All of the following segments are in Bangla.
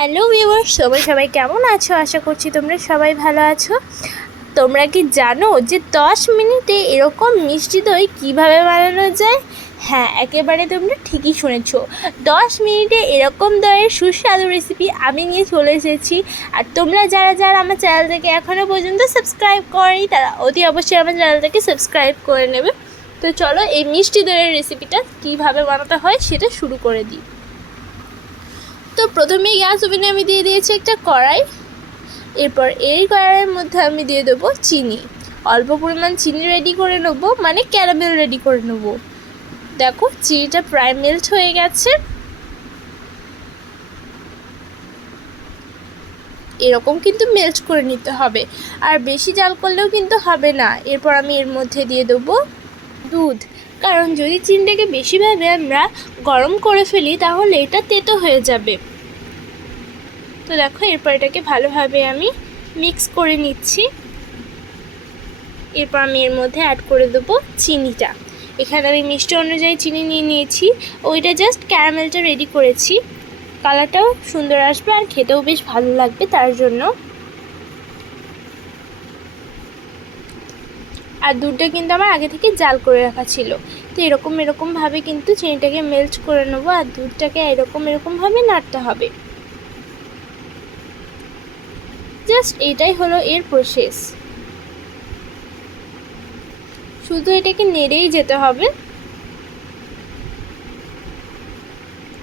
হ্যালো ভিউয়ার্স, তোমরা সবাই কেমন আছো? আশা করছি তোমরা সবাই ভালো আছো। তোমরা কি জানো যে দশ মিনিটে এরকম মিষ্টি দই কীভাবে বানানো যায়? হ্যাঁ একেবারে তোমরা ঠিকই শুনেছ। দশ মিনিটে এরকম দইয়ের সুস্বাদু রেসিপি আমি নিয়ে চলে এসেছি। আর তোমরা যারা যারা আমার চ্যানেলটাকে এখনও পর্যন্ত সাবস্ক্রাইব করেনি, তারা অতি অবশ্যই আমার চ্যানেলটাকে সাবস্ক্রাইব করে নেবে। তো চলো এই মিষ্টি দইয়ের রেসিপিটা কীভাবে বানাতে হয় সেটা শুরু করে দিই। তো প্রথমেই গ্যাস ওভেনে আমি দিয়ে দিয়েছি একটা কড়াই। এরপর এই কড়াইয়ের মধ্যে আমি দিয়ে দেবো চিনি। অল্প পরিমাণ চিনি রেডি করে নেব মানে ক্যারামেল রেডি করে নেব। দেখো, চিনিটা প্রায় মেল্ট হয়ে গেছে। এরকম কিন্তু মেল্ট করে নিতে হবে। আর বেশি জাল করলেও কিন্তু হবে না। এরপর আমি এর মধ্যে দিয়ে দেবো দুধ। কারণ যদি চিনিটাকে বেশিভাবে আমরা গরম করে ফেলি, তাহলে এটা তেতো হয়ে যাবে। তো দেখো, এরপর এটাকে ভালোভাবে আমি মিক্স করে নিচ্ছি। এরপর আমি এর মধ্যে অ্যাড করে দেবো চিনিটা। এখানে আমি মিষ্টি অনুযায়ী চিনি নিয়ে নিয়েছি। ওইটা জাস্ট ক্যারামেলটা রেডি করেছি। কালারটাও সুন্দর আসবে আর খেতেও বেশ ভালো লাগবে তার জন্য। আর দুধটা কিন্তু আমার আগে থেকে জাল করে রাখা ছিল। তো এরকম এরকমভাবে কিন্তু চিনিটাকে মেল্ট করে নেব আর দুধটাকে এরকম এরকমভাবে নাড়তে হবে। জাস্ট এটাই হলো এর প্রসেস শুধু এটাকে নেড়েই যেতে হবে।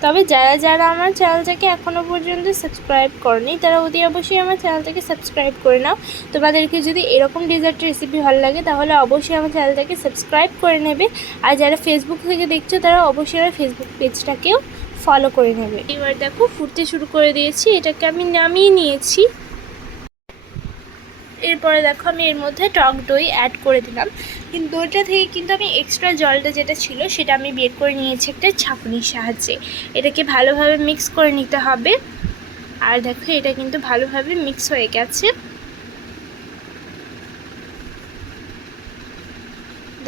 তবে যারা যারা আমার চ্যানেলটাকে এখনও পর্যন্ত সাবস্ক্রাইব করেনি, তারা অতি অবশ্যই আমার চ্যানেলটাকে সাবস্ক্রাইব করে নাও। তোমাদেরকে যদি এরকম ডেজার্ট রেসিপি ভালো লাগে, তাহলে অবশ্যই আমার চ্যানেলটাকে সাবস্ক্রাইব করে নেবে। আর যারা ফেসবুক থেকে দেখছ, তারা অবশ্যই আমার ফেসবুক পেজটাকেও ফলো করে নেবে। এবার দেখো, ফুটতে শুরু করে দিয়েছি। এটাকে আমি নামিয়ে নিয়েছি। এরপরে দেখো আমি এর মধ্যে টক দই অ্যাড করে দিলাম। কিন্তু দইটা থেকে কিন্তু আমি এক্সট্রা জলটা যেটা ছিল সেটা আমি বের করে নিয়েছি একটা ছাঁকুনির সাহায্যে। এটাকে ভালোভাবে মিক্স করে নিতে হবে। আর দেখো এটা কিন্তু ভালোভাবে মিক্স হয়ে গেছে।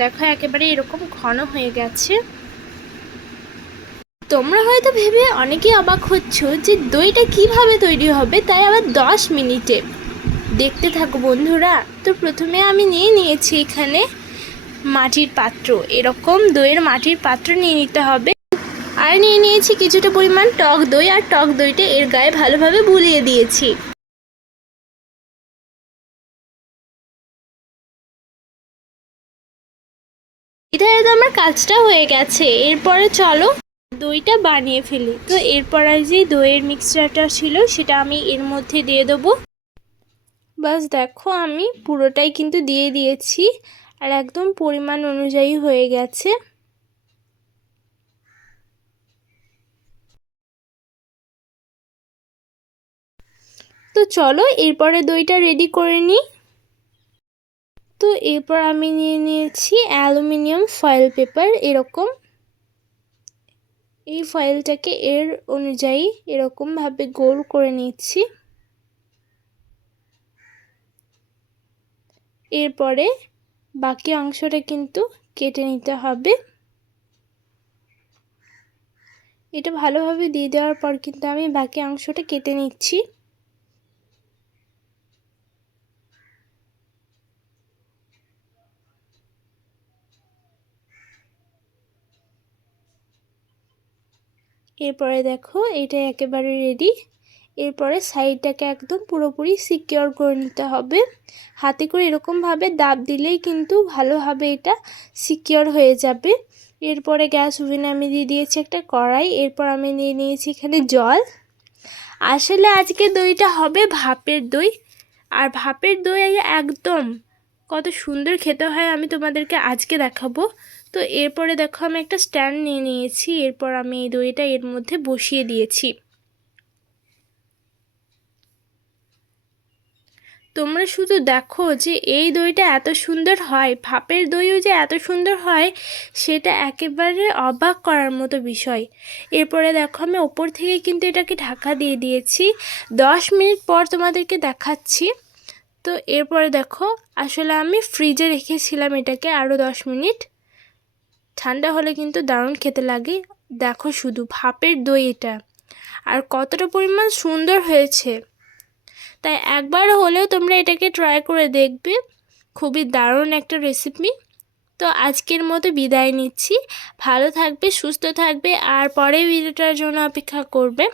দেখো একেবারে এরকম ঘন হয়ে গেছে। তোমরা হয়তো ভেবে অনেকেই অবাক হচ্ছ যে দইটা কীভাবে তৈরি হবে, তাই আবার দশ মিনিটে। দেখতে থাকো বন্ধুরা। তো প্রথমে আমি নিয়ে নিয়েছি এখানে মাটির পাত্র। এরকম দইয়ের মাটির পাত্র নিয়ে নিতে হবে। আর নিয়ে নিয়েছি কিছুটা পরিমাণ টক দই, আর টক দইটা এর গায়ে ভালোভাবে বুলিয়ে দিয়েছি। এধারে তো আমার কাজটা হয়ে গেছে। এরপরে চলো দইটা বানিয়ে ফেলি। তো এরপর যে দইয়ের মিক্সচারটা ছিল, সেটা আমি এর মধ্যে দিয়ে দেবো। বাস দেখো আমি পুরোটাই কিন্তু দিয়ে দিয়েছি আর একদম পরিমাণ অনুযায়ী হয়ে গেছে। তো চলো এরপরে দইটা রেডি করে নিই। তো এরপর আমি নিয়ে নিয়েছি অ্যালুমিনিয়াম ফয়েল পেপার এরকম। এই ফয়েলটাকে এর অনুযায়ী এরকমভাবে গোল করে নিচ্ছি। এরপরে বাকি অংশটা কিন্তু কেটে নিতে হবে। এটা ভালোভাবে দিয়ে দেওয়ার পর কিন্তু আমি বাকি অংশটা কেটে নিচ্ছি। এরপরে দেখো এটা একেবারে রেডি এরপরে সাইডটাকে একদম পুরোপুরি সিকিওর করে নিতে হবে। হাতে করে এরকমভাবে দাব দিলেই কিন্তু ভালোভাবে এটা সিকিওর হয়ে যাবে। এরপরে গ্যাস ওভেনে আমি দিয়ে দিয়েছি একটা কড়াই, এরপর আমি নিয়ে নিয়েছি এখানে জল। আসলে আজকে দইটা হবে ভাপের দই। আর ভাপের দই একদম কত সুন্দর খেতে হয় আমি তোমাদেরকে আজকে দেখাবো। তো এরপরে দেখো আমি একটা স্ট্যান্ড নিয়ে নিয়েছি, এরপর আমি এই দইটা এর মধ্যে বসিয়ে দিয়েছি। তোমরা শুধু দেখো যে এই দইটা এত সুন্দর হয়, ভাপের দইও যে এত সুন্দর হয়, সেটা একেবারে অবাক করার মতো বিষয়। এরপরে দেখো আমি ওপর থেকে কিন্তু এটাকে ঢাকা দিয়ে দিয়েছি। দশ মিনিট পর তোমাদেরকে দেখাচ্ছি। তো এরপরে দেখো, আসলে আমি ফ্রিজে রেখেছিলাম এটাকে আরও দশ মিনিট। ঠান্ডা হলে কিন্তু দারুণ খেতে লাগে। দেখো শুধু ভাপের দই এটা। আর কতটা পরিমাণ সুন্দর হয়েছে। তাই একবার হলেও তোমরা এটাকে ট্রাই করে দেখবে। খুবই দারুণ একটা রেসিপি তো আজকের মতো বিদায় নিচ্ছি। ভালো থাকবে, সুস্থ থাকবে, আর পরের ভিডিওটার জন্য অপেক্ষা করবে।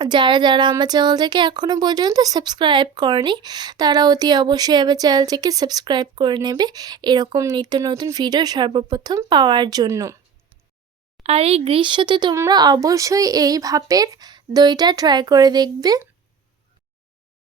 যারা যারা আমার চ্যানেলটাকে এখনও পর্যন্ত সাবস্ক্রাইব করেনি, তারা অতি অবশ্যই আমার চ্যানেলটাকে সাবস্ক্রাইব করে নেবে। এরকম নিত্য নতুন ভিডিও সর্বপ্রথম পাওয়ার জন্য। আর এই গ্রীষ্মতে তোমরা অবশ্যই এই ভাপের দইটা ট্রাই করে দেখবে।